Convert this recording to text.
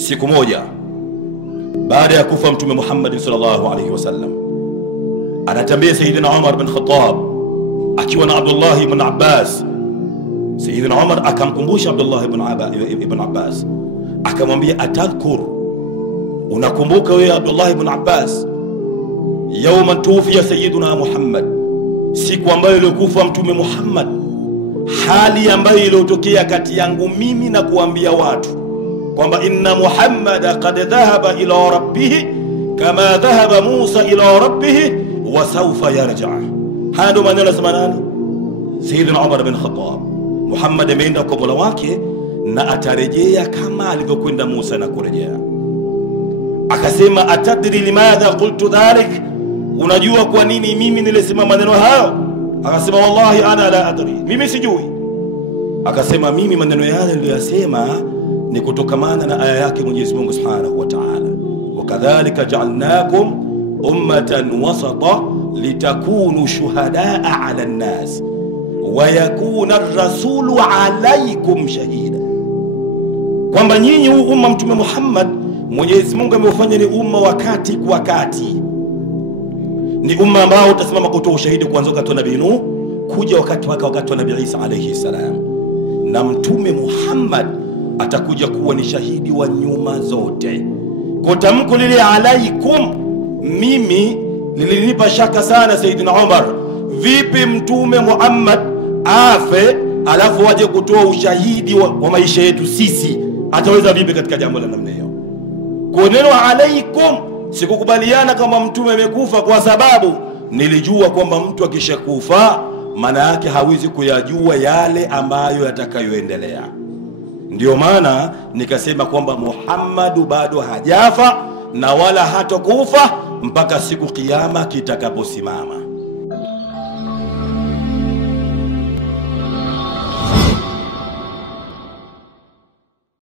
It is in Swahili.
Siku moja baada ya kufa Mtume Muhammad sallallahu alaihi wasallam, anatembea Sayyidina Umar bin Khattab akiwa na Abdullah ibn Abbas. Sayyidina Umar akamkumbusha Abdullah ibn Abbas, akamwambia, atadhkur, unakumbuka wewe Abdullah ibn Abbas, yawma tufiya Sayyiduna Muhammad, siku ambayo ilikufa Mtume Muhammad, hali ambayo iliyotokea kati yangu mimi na kuambia watu kwamba inna Muhammada qad dhahaba ila rabbih kama dhahaba Musa ila rabbih wa sawfa yarja. Hado maneno nasema nani? Sayyidina Umar bin Khattab. Muhammad ameenda kwa Mola wake na atarejea kama alivyokwenda Musa na kurejea. Akasema, atadri limadha qultu dhalik, unajua kwa nini mimi nilisema maneno hayo? Akasema, wallahi ana la adri, mimi sijui. Akasema, mimi maneno yale niliyosema ni kutokamana na aya yake Mwenyezi Mungu Subhanahu wa Ta'ala, wakadhalika ja'alnakum ummatan wasata litakunu shuhadaa 'ala an-nas wa yakuna ar-rasulu 'alaykum shahida, kwamba nyinyi huu umma Mtume Muhammad Mwenyezi Mungu ameufanya ni umma wakati kwa wakati, ni umma ambao utasimama kutoa ushahidi kuanzia wakati wa Nabii Nuh kuja wakati wa Nabii Isa alayhi salam, na Mtume Muhammad atakuja kuwa ni shahidi wa nyuma zote. Kwa tamko lile alaikum, mimi lilinipa shaka sana Sayyidina Umar, vipi Mtume Muhammad afe alafu waje kutoa ushahidi wa maisha yetu sisi, ataweza vipi katika jambo la namna hiyo? Kwa neno alaikum sikukubaliana kama Mtume amekufa, kwa sababu nilijua kwamba mtu akishakufa maana yake hawezi kuyajua yale ambayo yatakayoendelea. Ndio maana nikasema kwamba Muhammadu bado hajafa na wala hatakufa mpaka siku kiyama kitakaposimama.